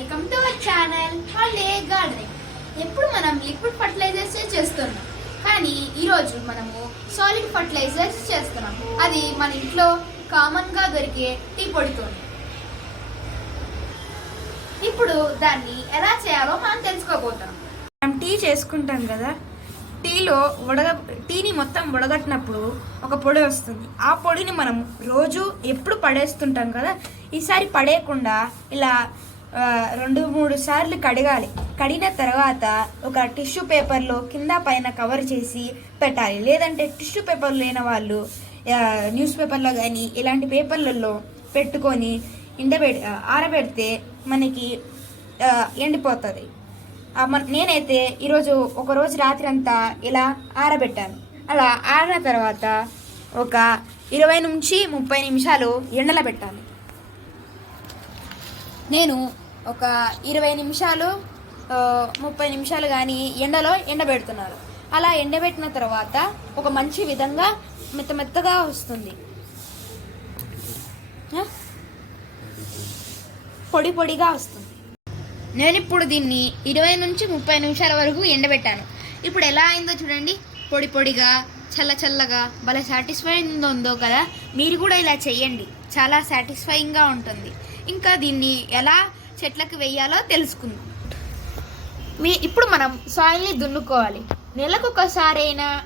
Welcome to our channel holiday garden ఎప్పుడు మనం liquid fertilisers చేస్తున్నాం? కానీ ఈరోజు మనము సాలిడ్ ఫర్టిలైజర్స్ చేస్తున్నాం. అది మన ఇంట్లో కామన్గా దొరికే టీ పొడితో ఇప్పుడు దాన్ని ఎలా చేయాలో మనం తెలుసుకోబోతాం మనం టీ చేసుకుంటాం కదా? టీలో వడగ టీని మొత్తం వడగట్టినప్పుడు ఒక పొడి వస్తుంది. ఆ పొడిని మనం రోజు ఎప్పుడు పడేస్తుంటాం కదా? ఈసారి పడేయకుండా ఇలా రెండు మూడు సార్లు కడగాలి. కడిగిన తర్వాత ఒక టిష్యూ పేపర్లో కింద పైన కవర్ చేసి పెట్టాలి. లేదంటే టిష్యూ పేపర్ లేని వాళ్ళు న్యూస్ పేపర్లో కానీ ఇలాంటి పేపర్లలో పెట్టుకొని ఎండబె ఆరబెడితే మనకి ఎండిపోతుంది. నేనైతే ఈరోజు ఒకరోజు రాత్రి అంతా ఇలా ఆరబెట్టాను. అలా ఆరిన తర్వాత ఒక ఇరవై నుంచి ముప్పై నిమిషాలు ఎండలో పెట్టాలి. నేను ఒక ఇరవై నిమిషాలు ముప్పై నిమిషాలు కానీ ఎండలో ఎండబెడుతున్నారు. అలా ఎండబెట్టిన తర్వాత ఒక మంచి విధంగా మెత్త మెత్తగా వస్తుంది. పొడి పొడిగా వస్తుంది. నేను ఇప్పుడు దీన్ని ఇరవై నుంచి ముప్పై నిమిషాల వరకు ఎండబెట్టాను. ఇప్పుడు ఎలా అయిందో చూడండి. పొడి పొడిగా చల్ల చల్లగా భలే సాటిస్ఫైయింగ్ ఉందో కదా. మీరు కూడా ఇలా చెయ్యండి. చాలా సాటిస్ఫైయింగ్గా ఉంటుంది. ఇంకా దీన్ని ఎలా చెట్లకు వేయాలో తెలుసుకుందాం. మీ ఇప్పుడు మనం సాయిల్ని దున్నుకోవాలి. నెలకు ఒకసారి అయినా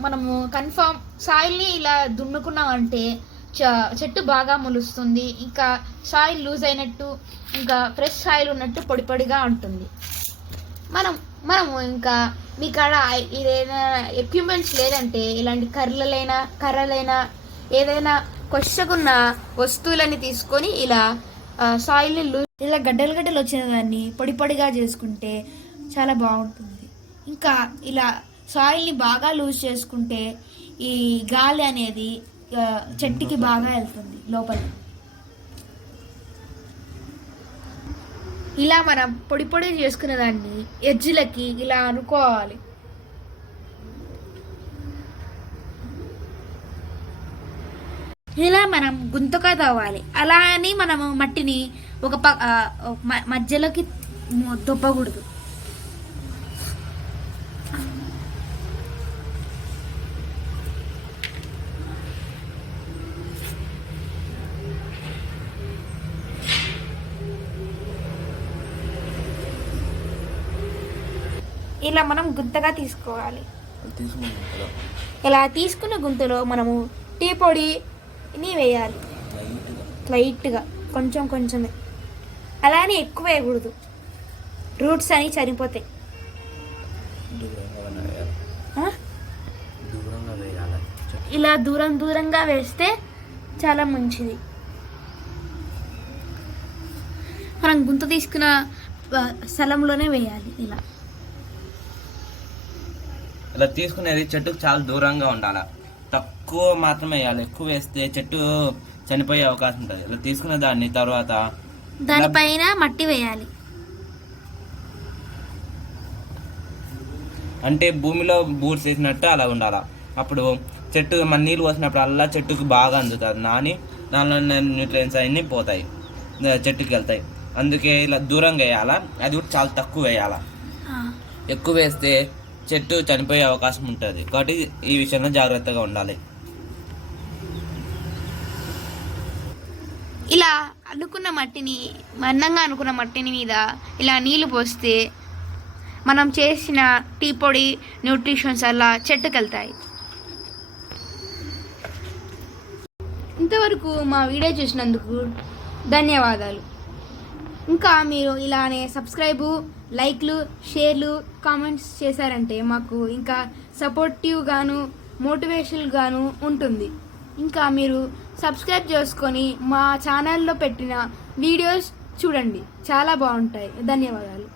మనము కన్ఫామ్ సాయిల్ని ఇలా దున్నుకున్నామంటే చ- చెట్టు బాగా మొలుస్తుంది. ఇంకా సాయిల్ లూజ్ అయినట్టు ఇంకా ఫ్రెష్ సాయిల్ ఉన్నట్టు పొడి పొడిగా ఉంటుంది. మనం మనము ఇంకా మీ కాడ ఏదైనా ఎక్విప్మెంట్స్ లేదంటే ఇలాంటి కర్రలైనా కర్రలైనా ఏదైనా కొచ్చకున్న వస్తువులని తీసుకొని ఇలా సాయిల్ సాయిల్ని ఇలా గడ్డలు గడ్డలు వచ్చిన దాన్ని పొడి పొడిగా చేసుకుంటే చాలా బాగుంటుంది. ఇంకా ఇలా సాయిల్ని బాగా లూజ్ చేసుకుంటే ఈ గాలి అనేది చెట్టుకి బాగా వెళ్తుంది లోపల. ఇలా మనం పొడి పొడి చేసుకున్న దాన్ని ఎడ్జ్లకి ఇలా అనుకోవాలి. ఇలా మనం గుంతగా తవ్వాలి. అలా అని మనము మట్టిని ఒక ప మధ్యలోకి దొబ్బకూడదు. ఇలా మనం గుంతగా తీసుకోవాలి. ఇలా తీసుకున్న గుంతలో మనము టీ పొడిని వేయాలి. లైట్గా కొంచెం కొంచెమే. అలానే ఎక్కువ వేయకూడదు. రూట్స్ అని చనిపోతాయి ఇలా దూరం దూరంగా వేస్తే చాలా మంచిది. మనం గుంత తీసుకున్న స్థలంలోనే వేయాలి ఇలా. ఇలా తీసుకునేది చెట్టుకు చాలా దూరంగా ఉండాలి? తక్కువ మాత్రమే వేయాలి. ఎక్కువ వేస్తే చెట్టు చనిపోయే అవకాశం ఉంటుంది. ఇలా తీసుకున్న దాన్ని తర్వాత దానిపైన మట్టి వేయాలి. అంటే భూమిలో బూర్స్ వేసినట్టు అలా ఉండాలి? అప్పుడు చెట్టు మన నీళ్ళు పోసినప్పుడు అలా చెట్టుకు బాగా అందుతుంది నాని దానిలో న్యూట్రియన్స్ అన్నీ పోతాయి. చెట్టుకి వెళ్తాయి. అందుకే ఇలా దూరంగా వేయాలా? అది కూడా చాలా తక్కువ వేయాలా. ఎక్కువ వేస్తే చెట్టు చనిపోయే అవకాశం ఉంటుంది. కాబట్టి ఈ విషయంలో జాగ్రత్తగా ఉండాలి. ఇలా అనుకున్న మట్టిని మందంగా అనుకున్న మట్టిని మీద ఇలా నీళ్ళు పోస్తే మనం చేసిన టీ పొడి న్యూట్రిషన్స్ అలా చెట్టుకెళ్తాయి. ఇంతవరకు మా వీడియో చూసినందుకు ధన్యవాదాలు. ఇంకా మీరు ఇలానే సబ్స్క్రైబు లైక్లు షేర్లు కామెంట్స్ చేశారంటే మాకు ఇంకా సపోర్టివ్ గాను మోటివేషన్ గాను ఉంటుంది. ఇంకా మీరు సబ్స్క్రైబ్ చేసుకొని మా ఛానల్లో పెట్టిన వీడియోస్ చూడండి. చాలా బాగుంటాయి. ధన్యవాదాలు.